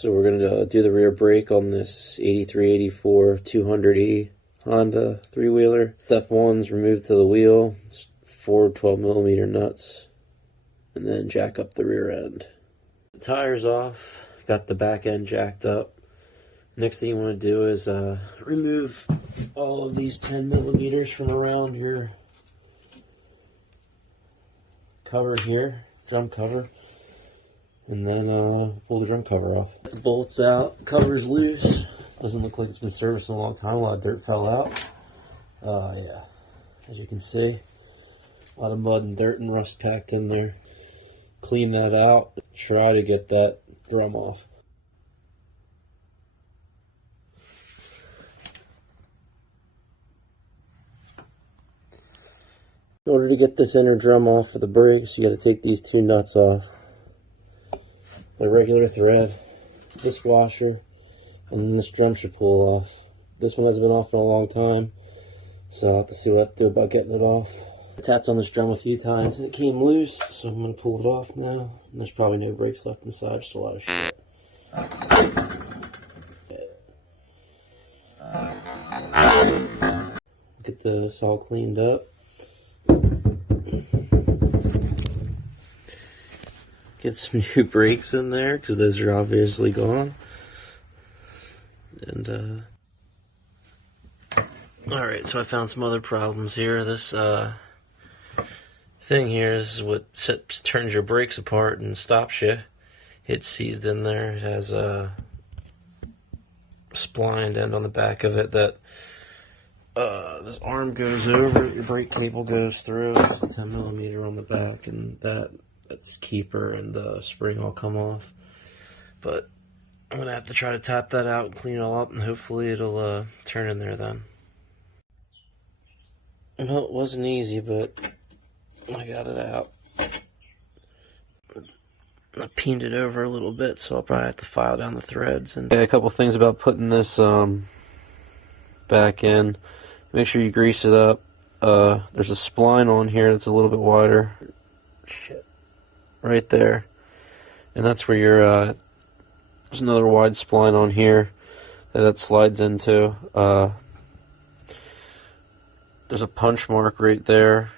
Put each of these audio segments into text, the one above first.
So we're going to do the rear brake on this 8384 200E Honda three-wheeler. Step 1's remove to the wheel, 4 12mm nuts, and then jack up the rear end. The tire's off, got the back end jacked up. Next thing you want to do is remove all of these 10mm from around your cover here, drum cover. And then pull the drum cover off. The bolts out, cover's loose. Doesn't look like it's been serviced in a long time. A lot of dirt fell out. Yeah, as you can see, a lot of mud and dirt and rust packed in there. Clean that out. Try to get that drum off. In order to get this inner drum off of the brakes, you got to take these two nuts off. The regular thread, this washer, and then this drum should pull off. This one hasn't been off in a long time, so I'll have to see what I have to do about getting it off. I tapped on this drum a few times and it came loose, so I'm going to pull it off now. And there's probably no brakes left inside, just a lot of shit. Get this all cleaned up. Get some new brakes in there, because those are obviously gone. And, alright, so I found some other problems here. This, thing here is what turns your brakes apart and stops you. It's seized in there. It has a splined end on the back of it that, this arm goes over, your brake cable goes through. It's a 10mm on the back, and that's keeper and the spring all come off. But I'm going to have to try to tap that out and clean it all up, and hopefully it'll turn in there then. Well, it wasn't easy, but I got it out. I peened it over a little bit, so I'll probably have to file down the threads. And a couple things about putting this back in. Make sure you grease it up. There's a spline on here that's a little bit wider. Shit. Right there, and that's where your there's another wide spline on here that slides into. There's a punch mark right there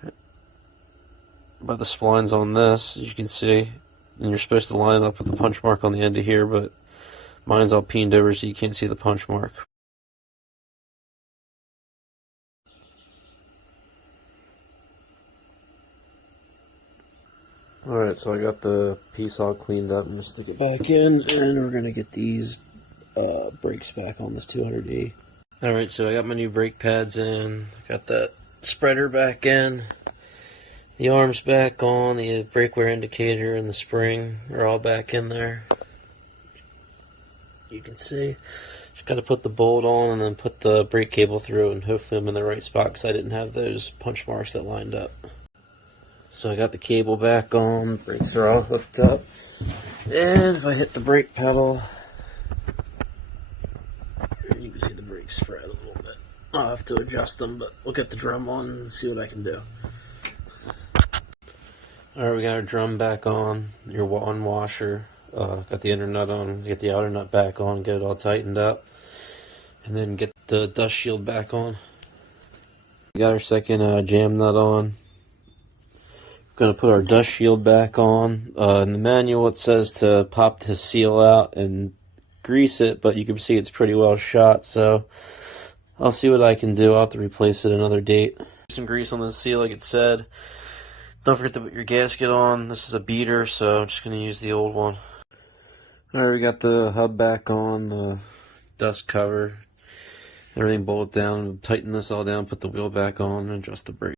by the splines on this, as you can see, and you're supposed to line up with the punch mark on the end of here, but mine's all peened over so you can't see the punch mark. Alright, so I got the piece all cleaned up. I'm going to stick it back in, and we're going to get these brakes back on this 200E. Alright, so I got my new brake pads in, got that spreader back in, the arms back on, the brake wear indicator and the spring are all back in there. You can see. Just got to put the bolt on and then put the brake cable through, and hopefully I'm in the right spot because I didn't have those punch marks that lined up. So I got the cable back on, brakes are all hooked up, and if I hit the brake pedal, you can see the brakes spread a little bit. I'll have to adjust them, but we'll get the drum on and see what I can do. Alright, we got our drum back on, your one washer, got the inner nut on, get the outer nut back on, get it all tightened up, and then get the dust shield back on. We got our second jam nut on. Going to put our dust shield back on. In the manual it says to pop the seal out and grease it, but you can see it's pretty well shot, so I'll see what I can do. I'll have to replace it another date. Some grease on the seal like it said. Don't forget to put your gasket on. This is a beater, so I'm just going to use the old one. Alright, we got the hub back on, the dust cover, everything bolted down. Tighten this all down, put the wheel back on, and adjust the brake.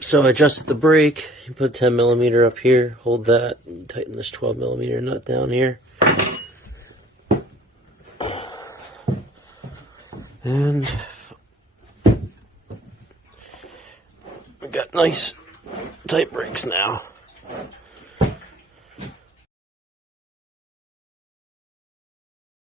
So I adjusted the brake. You put 10mm up here, hold that, and tighten this 12mm nut down here. And we got nice tight brakes now.